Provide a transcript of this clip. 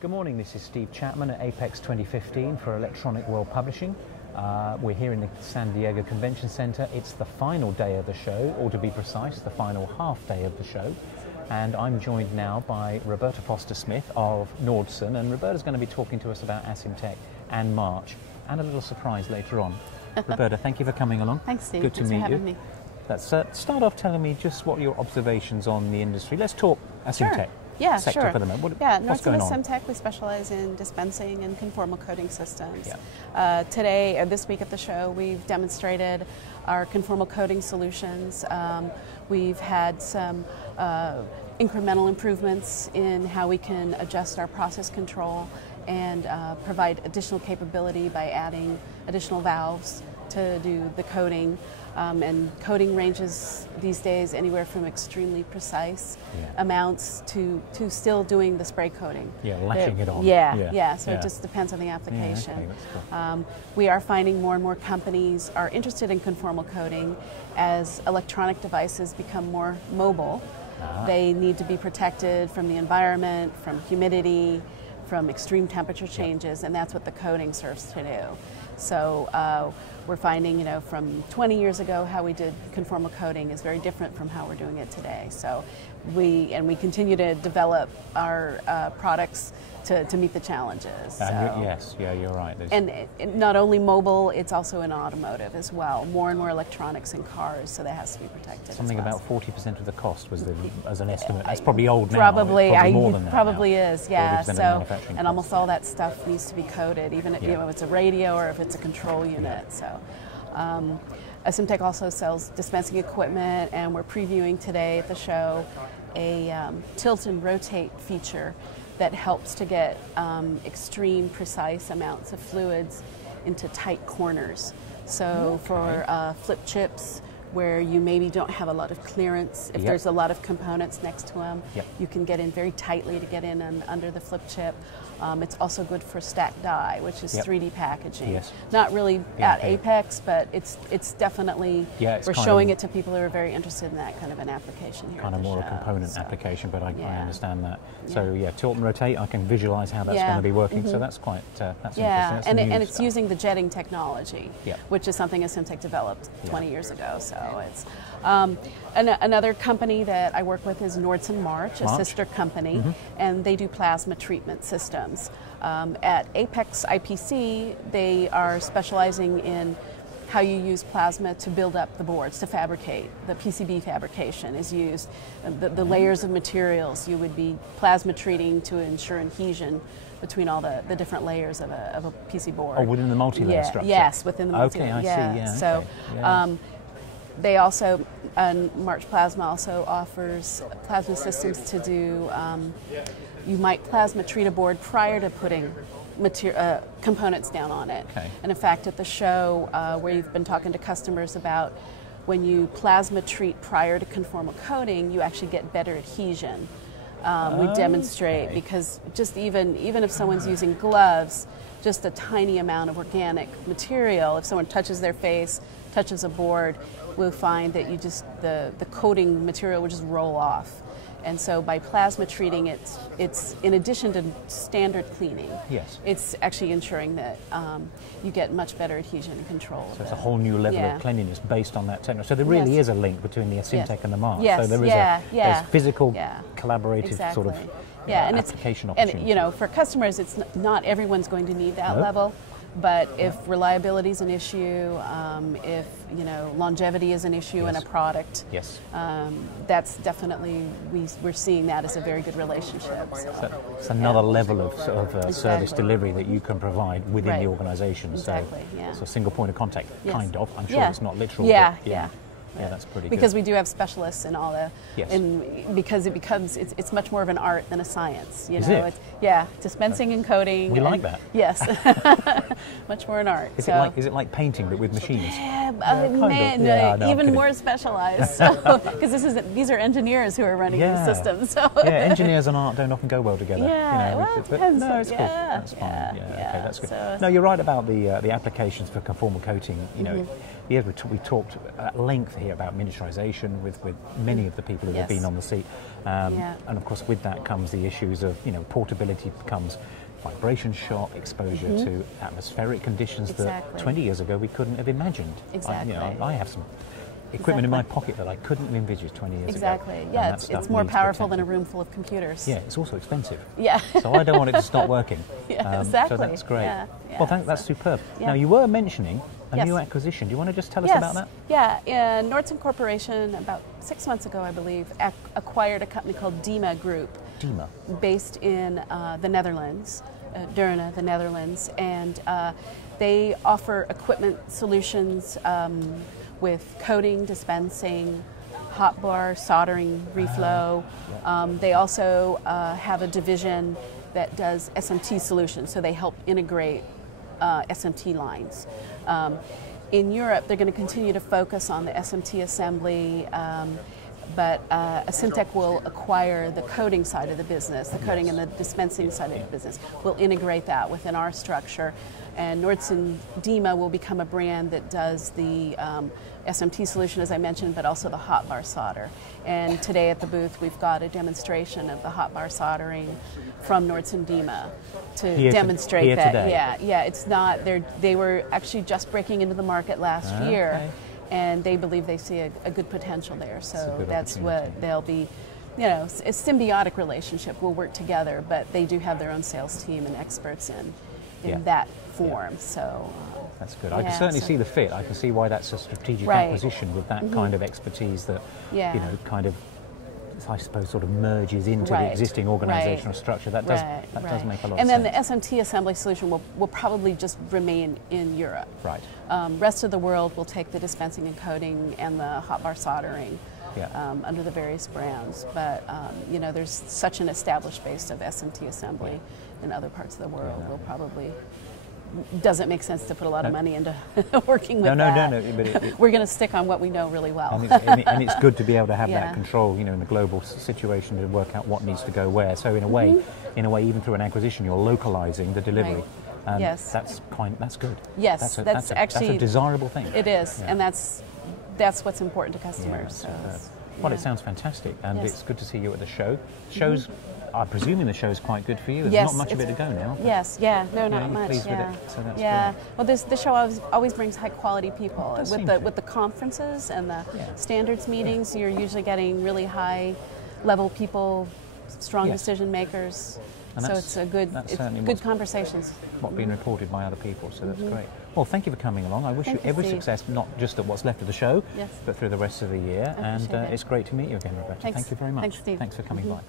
Good morning, this is Steve Chapman at Apex 2015 for Electronic World Publishing. We're here in the San Diego Convention Center. It's the final day of the show, or to be precise, the final half day of the show. And I'm joined now by Roberta Foster-Smith of Nordson, and Roberta's going to be talking to us about Asimtec and March, and a little surprise later on. Roberta, thank you for coming along. Thanks, Steve. Good to Thanks meet for having you. me. Let's start off telling me just what your observations on the industry. Let's talk Asimtec. Yeah, sector sure. For the moment. Nordson What's going on? Asimtec, we specialize in dispensing and conformal coating systems. Yeah. This week at the show, we've demonstrated our conformal coating solutions. We've had some incremental improvements in how we can adjust our process control and provide additional capability by adding additional valves to do the coating. And coating ranges these days anywhere from extremely precise amounts to still doing the spray coating. Yeah, lashing it on. So it just depends on the application. Yeah, okay, that's cool. We are finding more and more companies are interested in conformal coating as electronic devices become more mobile. They need to be protected from the environment, from humidity, from extreme temperature changes, and that's what the coating serves to do. So we're finding, from 20 years ago, how we did conformal coating is very different from how we're doing it today. So we continue to develop our products to meet the challenges. You're right. And not only mobile, it's also in automotive as well. More and more electronics in cars, so that has to be protected. Something about 40% of the cost was as an estimate. That's probably old now. Probably, more than that probably now. is. Yeah. So, and almost cost. all that stuff needs to be coated, even if it's a radio or if it's a control unit. So. Asimtec also sells dispensing equipment, and we're previewing today at the show a tilt and rotate feature that helps to get extreme precise amounts of fluids into tight corners. So for flip chips, where you maybe don't have a lot of clearance, if there's a lot of components next to them, you can get in very tightly to get in and under the flip chip. It's also good for stacked die, which is 3D packaging. Yes. Not really at Apex, but it's definitely, we're showing it to people who are very interested in that kind of an application here. Kind of more a component application, but I understand that. So tilt and rotate, I can visualize how that's going to be working, so that's quite, that's interesting. That's and it's using the jetting technology, which is something Asimtec developed 20 years ago. So it's another company that I work with is Nordson March, a sister company, and they do plasma treatment systems. At Apex IPC, they are specializing in how you use plasma to build up the boards, to fabricate. The PCB fabrication is used. The layers of materials you would be plasma treating to ensure adhesion between all the different layers of a PC board. Oh, within the multi-layer structure? Yes, within the multi-layer. Okay, I see, So they also, March Plasma also offers plasma systems to do, you might plasma treat a board prior to putting components down on it. Okay. And in fact, at the show where you've been talking to customers about when you plasma treat prior to conformal coating, you actually get better adhesion. We demonstrate because just even if someone's using gloves, just a tiny amount of organic material, if someone touches their face, touches a board, we'll find that the coating material will just roll off. And so by plasma treating, it's in addition to standard cleaning, it's actually ensuring that you get much better adhesion and control. So it's a whole new level of cleanliness based on that technology. So there really is a link between the Asimtec and the March. So there is there's physical, collaborative sort of application opportunity. And for customers, it's not everyone's going to need that level. But if reliability is an issue, if longevity is an issue in a product, that's definitely we're seeing that as a very good relationship. So it's another level of sort of service delivery that you can provide within the organisation. Exactly. So a single point of contact, kind of. I'm sure it's not literal. Yeah, that's pretty good. Because we do have specialists in all the, because it's much more of an art than a science. Is it? Dispensing and coating. We like that. Yes, much more an art. Is it like painting but with machines? Even more specialized. Because these are engineers who are running these systems. So. Engineers and art don't often go well together. It depends. No, it's cool. That's fine. Okay, that's good. No, you're right about the applications for conformal coating. Yeah, we talked at length here about miniaturization with many of the people who have been on the seat. And of course with that comes the issues of, portability becomes vibration shock, exposure to atmospheric conditions that 20 years ago we couldn't have imagined. Exactly. I have some equipment in my pocket that I couldn't have envisaged 20 years ago. Exactly. Yeah, it's more powerful than a room full of computers. Yeah, it's also expensive. Yeah. So I don't want it to stop working. Yeah, exactly. So that's great. Yeah, well, that's superb. Yeah. Now, you were mentioning a new acquisition. Do you want to just tell us about that? Yeah, Nordson Corporation, about 6 months ago, I believe, acquired a company called DEMA Group. DEMA. Based in the Netherlands, Deurne, the Netherlands, and they offer equipment solutions with coating, dispensing, hot bar, soldering, reflow. They also have a division that does SMT solutions, so they help integrate SMT lines. In Europe, they're going to continue to focus on the SMT assembly, but Simtech will acquire the coating side of the business, the coating and the dispensing side of the business. We'll integrate that within our structure, and Nordson DEMA will become a brand that does the SMT solution, as I mentioned, but also the hot bar solder. And today at the booth, we've got a demonstration of the hot bar soldering from Nordson DEMA to demonstrate that. Today. Yeah, it's not. They were actually just breaking into the market last year. And they believe they see a good potential there. So that's what they'll be, a symbiotic relationship. We'll work together, but they do have their own sales team and experts in that form. So that's good. I can certainly see the fit. I can see why that's a strategic acquisition with that kind of expertise that, kind of, I suppose, sort of merges into the existing organizational structure. That does make a lot of sense. And then the SMT assembly solution will probably just remain in Europe. Right. Rest of the world will take the dispensing and coating and the hot bar soldering under the various brands. But there's such an established base of SMT assembly in other parts of the world. We'll probably doesn't make sense to put a lot of money into working with that. No. But we're going to stick on what we know really well. And it's good to be able to have that control, in the global situation, to work out what needs to go where. So in a way, even through an acquisition, you're localizing the delivery. Right. That's good. Yes, that's a desirable thing. It is, and that's what's important to customers. Well, it sounds fantastic, and it's good to see you at the show. Shows. I'm presuming the show is quite good for you. There's not much of it to go now. Yes, not much. Pleased with it, so that's Well, the show always brings high quality people. With the conferences and the standards meetings, you're usually getting really high level people, strong decision makers. And so it's good conversations. What's been reported by other people, so that's great. Well, thank you for coming along. I wish you every success, not just at what's left of the show, but through the rest of the year. And it's great to meet you again, Roberta. Thank you very much. Thanks, Steve. Thanks for coming by.